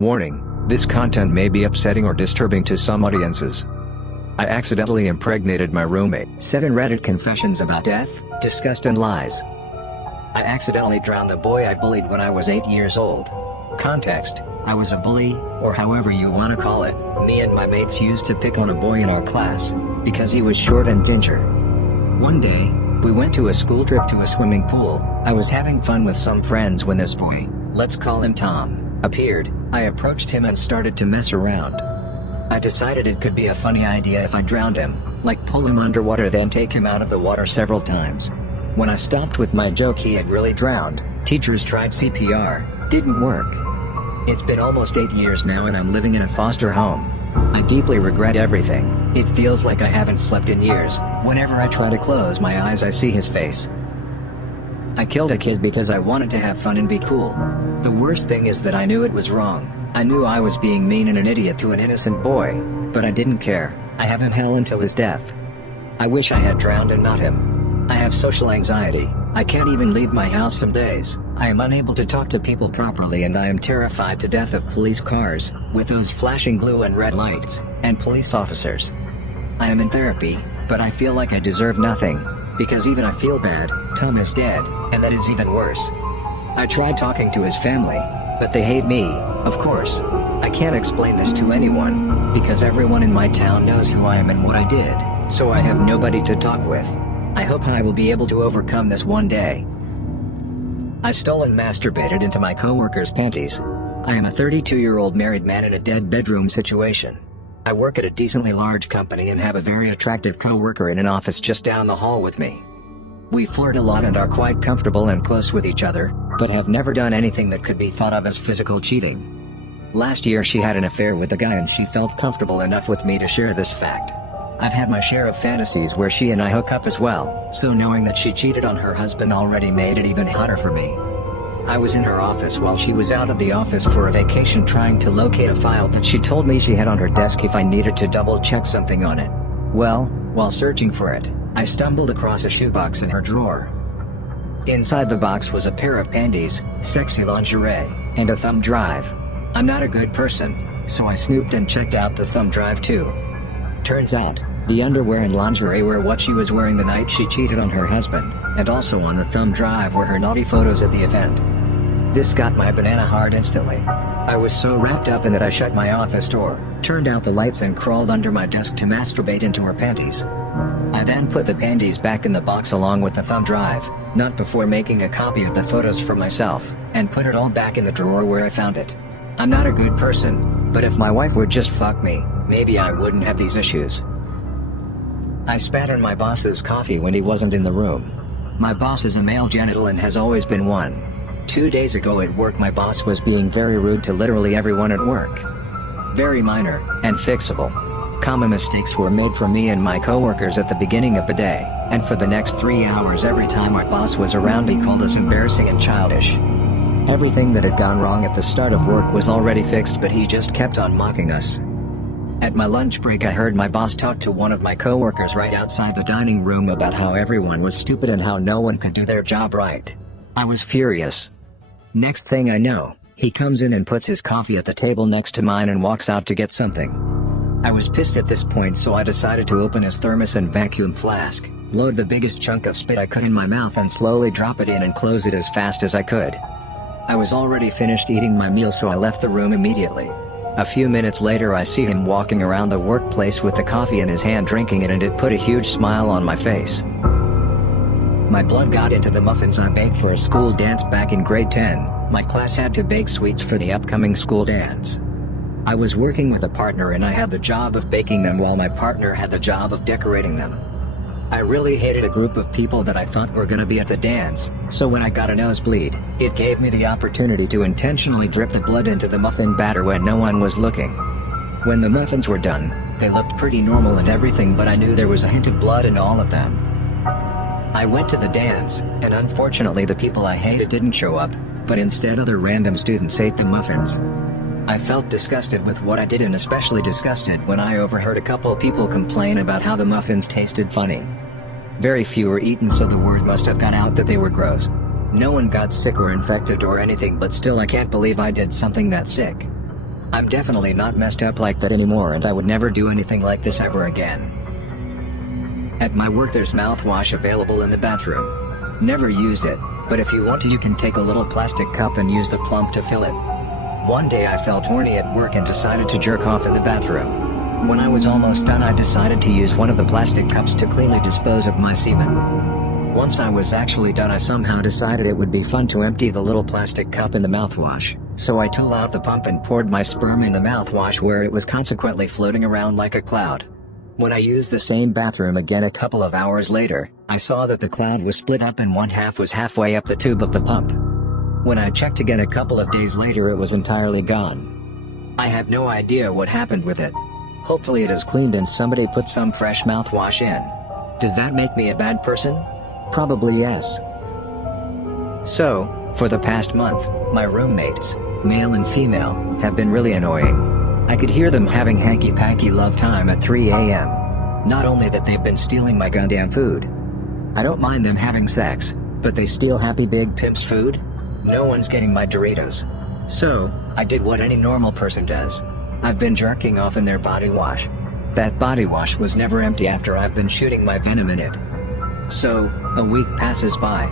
Warning, this content may be upsetting or disturbing to some audiences. I accidentally impregnated my roommate. 7 Reddit confessions about death, disgust and lies. I accidentally drowned the boy I bullied when I was 8 years old. Context, I was a bully, or however you wanna call it. Me and my mates used to pick on a boy in our class, because he was short and ginger. One day, we went to a school trip to a swimming pool. I was having fun with some friends when this boy, let's call him Tom, appeared. I approached him and started to mess around. I decided it could be a funny idea if I drowned him, like pull him underwater then take him out of the water several times. When I stopped with my joke he had really drowned. Teachers tried CPR, didn't work. It's been almost 8 years now and I'm living in a foster home. I deeply regret everything. It feels like I haven't slept in years. Whenever I try to close my eyes I see his face. I killed a kid because I wanted to have fun and be cool. The worst thing is that I knew it was wrong. I knew I was being mean and an idiot to an innocent boy, but I didn't care. I have in hell until his death. I wish I had drowned and not him. I have social anxiety. I can't even leave my house some days. I am unable to talk to people properly and I am terrified to death of police cars, with those flashing blue and red lights, and police officers. I am in therapy, but I feel like I deserve nothing, because even I feel bad. Tom is dead, and that is even worse. I tried talking to his family, but they hate me, of course. I can't explain this to anyone, because everyone in my town knows who I am and what I did, so I have nobody to talk with. I hope I will be able to overcome this one day. I stole and masturbated into my coworkers' panties. I am a 32-year-old married man in a dead bedroom situation. I work at a decently large company and have a very attractive coworker in an office just down the hall with me. We flirt a lot and are quite comfortable and close with each other, but have never done anything that could be thought of as physical cheating. Last year she had an affair with a guy and she felt comfortable enough with me to share this fact. I've had my share of fantasies where she and I hook up as well, so knowing that she cheated on her husband already made it even hotter for me. I was in her office while she was out of the office for a vacation trying to locate a file that she told me she had on her desk if I needed to double check something on it. Well, while searching for it, I stumbled across a shoebox in her drawer. Inside the box was a pair of panties, sexy lingerie, and a thumb drive. I'm not a good person, so I snooped and checked out the thumb drive too. Turns out, the underwear and lingerie were what she was wearing the night she cheated on her husband, and also on the thumb drive were her naughty photos at the event. This got my banana hard instantly. I was so wrapped up in it I shut my office door, turned out the lights and crawled under my desk to masturbate into her panties. I then put the panties back in the box along with the thumb drive, not before making a copy of the photos for myself, and put it all back in the drawer where I found it. I'm not a good person, but if my wife would just fuck me, maybe I wouldn't have these issues. I spat in my boss's coffee when he wasn't in the room. My boss is a male genital and has always been one. 2 days ago at work my boss was being very rude to literally everyone at work. Very minor, and fixable. Common mistakes were made for me and my coworkers at the beginning of the day, and for the next 3 hours every time our boss was around he called us embarrassing and childish. Everything that had gone wrong at the start of work was already fixed but he just kept on mocking us. At my lunch break I heard my boss talk to one of my coworkers right outside the dining room about how everyone was stupid and how no one could do their job right. I was furious. Next thing I know, he comes in and puts his coffee at the table next to mine and walks out to get something. I was pissed at this point so I decided to open his thermos and vacuum flask, load the biggest chunk of spit I could in my mouth and slowly drop it in and close it as fast as I could. I was already finished eating my meal so I left the room immediately. A few minutes later I see him walking around the workplace with the coffee in his hand drinking it and it put a huge smile on my face. My blood got into the muffins I baked for a school dance back in grade 10. My class had to bake sweets for the upcoming school dance. I was working with a partner and I had the job of baking them while my partner had the job of decorating them. I really hated a group of people that I thought were gonna be at the dance, so when I got a nosebleed, it gave me the opportunity to intentionally drip the blood into the muffin batter when no one was looking. When the muffins were done, they looked pretty normal and everything but I knew there was a hint of blood in all of them. I went to the dance, and unfortunately the people I hated didn't show up, but instead other random students ate the muffins. I felt disgusted with what I did and especially disgusted when I overheard a couple people complain about how the muffins tasted funny. Very few were eaten so the word must have got out that they were gross. No one got sick or infected or anything but still I can't believe I did something that sick. I'm definitely not messed up like that anymore, and I would never do anything like this ever again. At my work there's mouthwash available in the bathroom. Never used it, but if you want to you can take a little plastic cup and use the plump to fill it. One day I felt horny at work and decided to jerk off in the bathroom. When I was almost done I decided to use one of the plastic cups to cleanly dispose of my semen. Once I was actually done I somehow decided it would be fun to empty the little plastic cup in the mouthwash, so I took out the pump and poured my sperm in the mouthwash where it was consequently floating around like a cloud. When I used the same bathroom again a couple of hours later, I saw that the cloud was split up and one half was halfway up the tube of the pump. When I checked again a couple of days later it was entirely gone. I have no idea what happened with it. Hopefully it is cleaned and somebody put some fresh mouthwash in. Does that make me a bad person? Probably yes. So, for the past month, my roommates, male and female, have been really annoying. I could hear them having hanky-panky love time at 3 a.m. Not only that they've been stealing my goddamn food. I don't mind them having sex, but they steal Happy Big Pimp's food? No one's getting my Doritos. So, I did what any normal person does. I've been jerking off in their body wash. That body wash was never empty after I've been shooting my venom in it. So, a week passes by.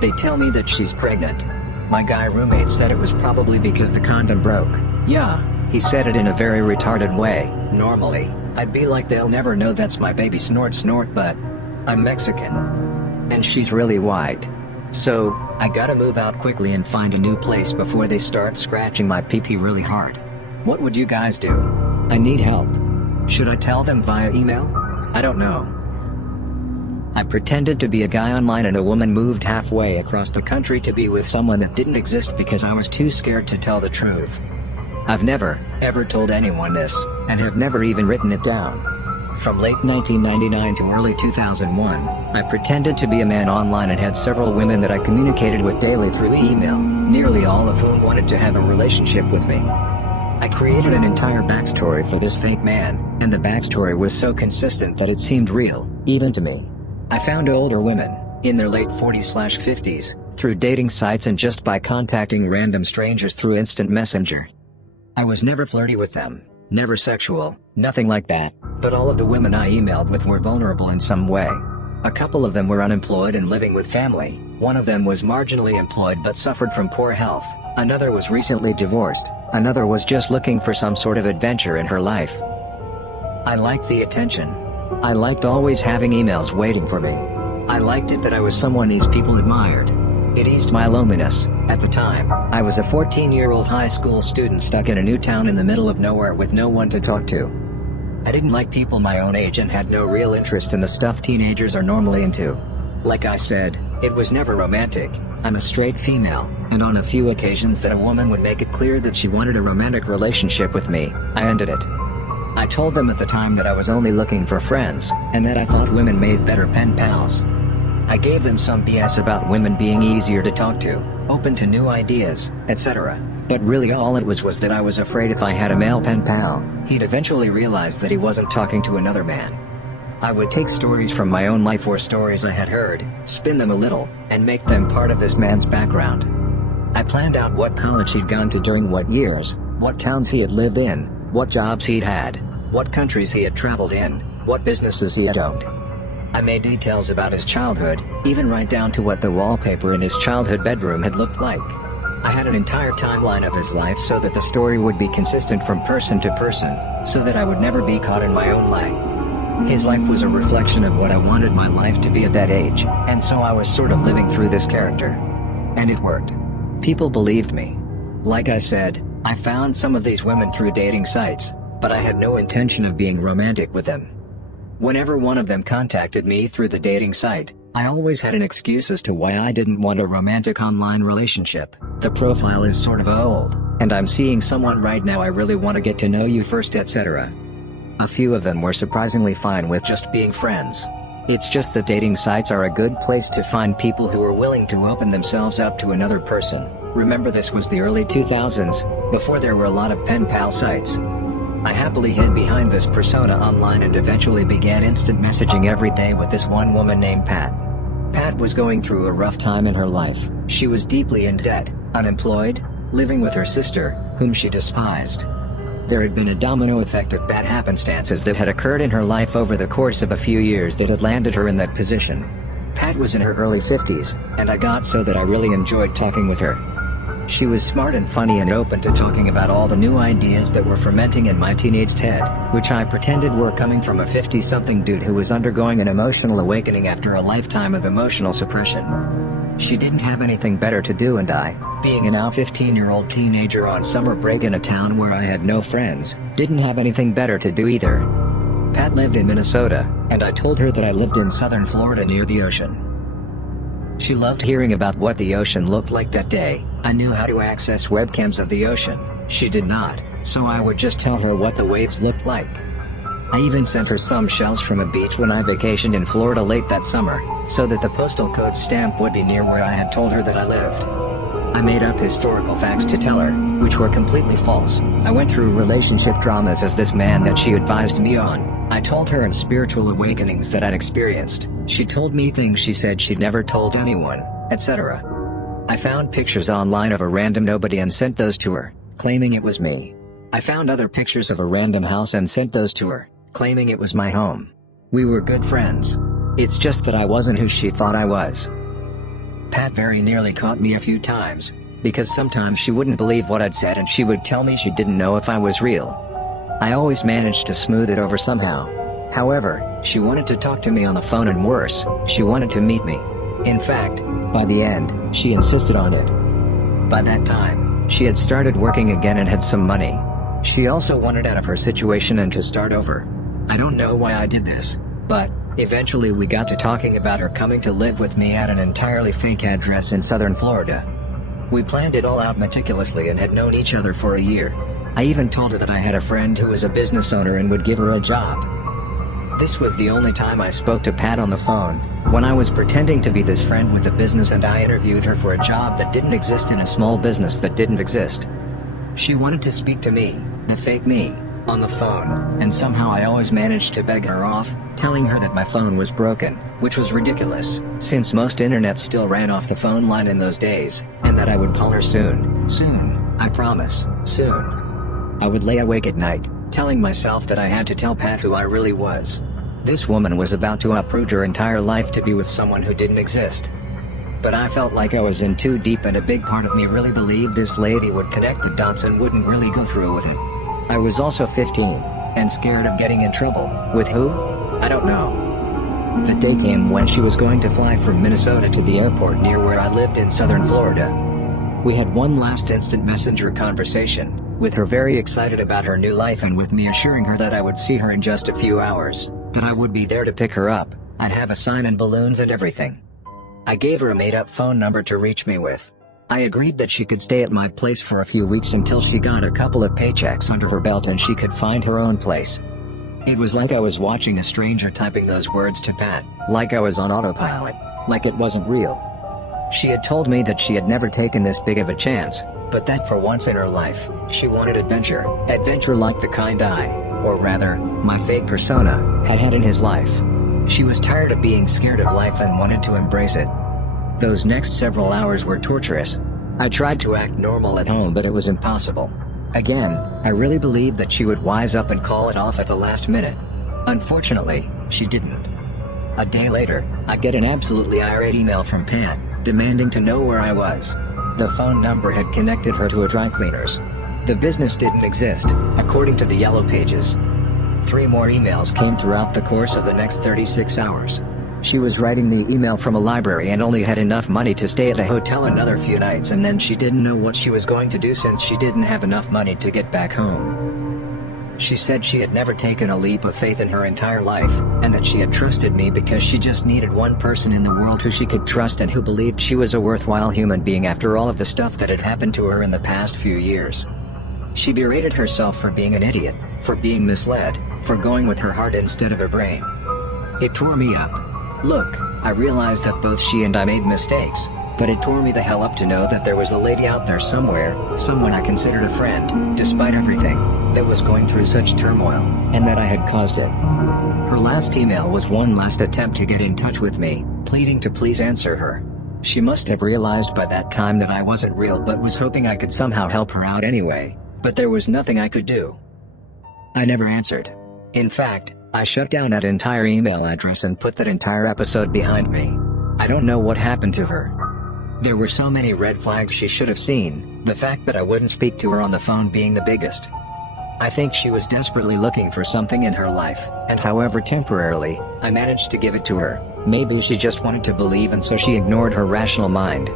They tell me that she's pregnant. My guy roommate said it was probably because the condom broke. Yeah. He said it in a very retarded way. Normally, I'd be like they'll never know that's my baby snort, but I'm Mexican. And she's really white. So, I gotta move out quickly and find a new place before they start scratching my pee-pee really hard. What would you guys do? I need help. Should I tell them via email? I don't know. I pretended to be a guy online and a woman moved halfway across the country to be with someone that didn't exist because I was too scared to tell the truth. I've never, ever told anyone this, and have never even written it down. From late 1999 to early 2001, I pretended to be a man online and had several women that I communicated with daily through email, nearly all of whom wanted to have a relationship with me. I created an entire backstory for this fake man, and the backstory was so consistent that it seemed real, even to me. I found older women, in their late 40s/50s, through dating sites and just by contacting random strangers through instant messenger. I was never flirty with them, never sexual, nothing like that, but all of the women I emailed with were vulnerable in some way. A couple of them were unemployed and living with family, one of them was marginally employed but suffered from poor health, another was recently divorced, another was just looking for some sort of adventure in her life. I liked the attention. I liked always having emails waiting for me. I liked it that I was someone these people admired. It eased my loneliness. At the time, I was a 14-year-old high school student stuck in a new town in the middle of nowhere with no one to talk to. I didn't like people my own age and had no real interest in the stuff teenagers are normally into. Like I said, it was never romantic. I'm a straight female, and on a few occasions that a woman would make it clear that she wanted a romantic relationship with me, I ended it. I told them at the time that I was only looking for friends, and that I thought women made better pen pals. I gave them some BS about women being easier to talk to, open to new ideas, etc. But really all it was that I was afraid if I had a male pen pal, he'd eventually realize that he wasn't talking to another man. I would take stories from my own life or stories I had heard, spin them a little, and make them part of this man's background. I planned out what college he'd gone to during what years, what towns he had lived in, what jobs he'd had, what countries he had traveled in, what businesses he had owned. I made details about his childhood, even right down to what the wallpaper in his childhood bedroom had looked like. I had an entire timeline of his life so that the story would be consistent from person to person, so that I would never be caught in my own lie. His life was a reflection of what I wanted my life to be at that age, and so I was sort of living through this character. And it worked. People believed me. Like I said, I found some of these women through dating sites, but I had no intention of being romantic with them. Whenever one of them contacted me through the dating site, I always had an excuse as to why I didn't want a romantic online relationship. The profile is sort of old, and I'm seeing someone right now, I really want to get to know you first, etc. A few of them were surprisingly fine with just being friends. It's just that dating sites are a good place to find people who are willing to open themselves up to another person. Remember, this was the early 2000s, before there were a lot of pen pal sites. I happily hid behind this persona online and eventually began instant messaging every day with this one woman named Pat. Pat was going through a rough time in her life. She was deeply in debt, unemployed, living with her sister, whom she despised. There had been a domino effect of bad happenstances that had occurred in her life over the course of a few years that had landed her in that position. Pat was in her early 50s, and I got so that I really enjoyed talking with her. She was smart and funny and open to talking about all the new ideas that were fermenting in my teenage head, which I pretended were coming from a 50-something dude who was undergoing an emotional awakening after a lifetime of emotional suppression. She didn't have anything better to do, and I, being a now 15-year-old teenager on summer break in a town where I had no friends, didn't have anything better to do either. Pat lived in Minnesota, and I told her that I lived in southern Florida near the ocean. She loved hearing about what the ocean looked like that day. I knew how to access webcams of the ocean. She did not, so I would just tell her what the waves looked like. I even sent her some shells from a beach when I vacationed in Florida late that summer, so that the postal code stamp would be near where I had told her that I lived. I made up historical facts to tell her, which were completely false. I went through relationship dramas as this man that she advised me on. I told her of spiritual awakenings that I'd experienced. She told me things she said she'd never told anyone, etc. I found pictures online of a random nobody and sent those to her, claiming it was me. I found other pictures of a random house and sent those to her, claiming it was my home. We were good friends. It's just that I wasn't who she thought I was. Pat very nearly caught me a few times, because sometimes she wouldn't believe what I'd said and she would tell me she didn't know if I was real. I always managed to smooth it over somehow. However, she wanted to talk to me on the phone, and worse, she wanted to meet me. In fact, by the end, she insisted on it. By that time, she had started working again and had some money. She also wanted out of her situation and to start over. I don't know why I did this, but eventually we got to talking about her coming to live with me at an entirely fake address in southern Florida. We planned it all out meticulously and had known each other for a year. I even told her that I had a friend who was a business owner and would give her a job. This was the only time I spoke to Pat on the phone, when I was pretending to be this friend with a business and I interviewed her for a job that didn't exist in a small business that didn't exist. She wanted to speak to me, the fake me, on the phone, and somehow I always managed to beg her off, telling her that my phone was broken, which was ridiculous, since most internet still ran off the phone line in those days, and that I would call her soon. Soon, I promise, soon. I would lay awake at night, telling myself that I had to tell Pat who I really was. This woman was about to uproot her entire life to be with someone who didn't exist. But I felt like I was in too deep, and a big part of me really believed this lady would connect the dots and wouldn't really go through with it. I was also 15, and scared of getting in trouble. With who? I don't know. The day came when she was going to fly from Minnesota to the airport near where I lived in southern Florida. We had one last instant messenger conversation, with her very excited about her new life and with me assuring her that I would see her in just a few hours, that I would be there to pick her up, I'd have a sign and balloons and everything. I gave her a made-up phone number to reach me with. I agreed that she could stay at my place for a few weeks until she got a couple of paychecks under her belt and she could find her own place. It was like I was watching a stranger typing those words to Pat, like I was on autopilot, like it wasn't real. She had told me that she had never taken this big of a chance, but that for once in her life, she wanted adventure, adventure like the kind I, or rather, my fake persona, had had in his life. She was tired of being scared of life and wanted to embrace it. Those next several hours were torturous. I tried to act normal at home, but it was impossible. Again, I really believed that she would wise up and call it off at the last minute. Unfortunately, she didn't. A day later, I get an absolutely irate email from Pat, demanding to know where I was. The phone number had connected her to a dry cleaner's. The business didn't exist, according to the yellow pages. 3 more emails came throughout the course of the next 36 hours. She was writing the email from a library and only had enough money to stay at a hotel another few nights, and then she didn't know what she was going to do since she didn't have enough money to get back home. She said she had never taken a leap of faith in her entire life, and that she had trusted me because she just needed one person in the world who she could trust and who believed she was a worthwhile human being after all of the stuff that had happened to her in the past few years. She berated herself for being an idiot, for being misled, for going with her heart instead of her brain. It tore me up. Look, I realized that both she and I made mistakes, but it tore me the hell up to know that there was a lady out there somewhere, someone I considered a friend, despite everything, that was going through such turmoil, and that I had caused it. Her last email was one last attempt to get in touch with me, pleading to please answer her. She must have realized by that time that I wasn't real, but was hoping I could somehow help her out anyway, but there was nothing I could do. I never answered. In fact, I shut down that entire email address and put that entire episode behind me. I don't know what happened to her. There were so many red flags she should have seen, the fact that I wouldn't speak to her on the phone being the biggest. I think she was desperately looking for something in her life, and however temporarily, I managed to give it to her. Maybe she just wanted to believe and so she ignored her rational mind.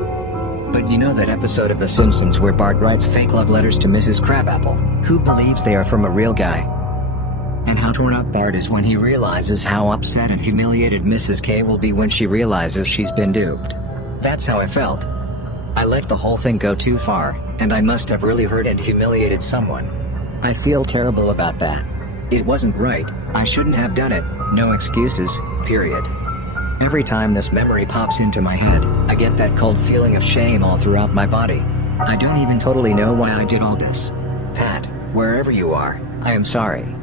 But you know that episode of The Simpsons where Bart writes fake love letters to Mrs. Crabapple, who believes they are from a real guy? And how torn up Bart is when he realizes how upset and humiliated Mrs. K will be when she realizes she's been duped. That's how I felt. I let the whole thing go too far, and I must have really hurt and humiliated someone. I feel terrible about that. It wasn't right, I shouldn't have done it, no excuses, period. Every time this memory pops into my head, I get that cold feeling of shame all throughout my body. I don't even totally know why I did all this. Pat, wherever you are, I am sorry.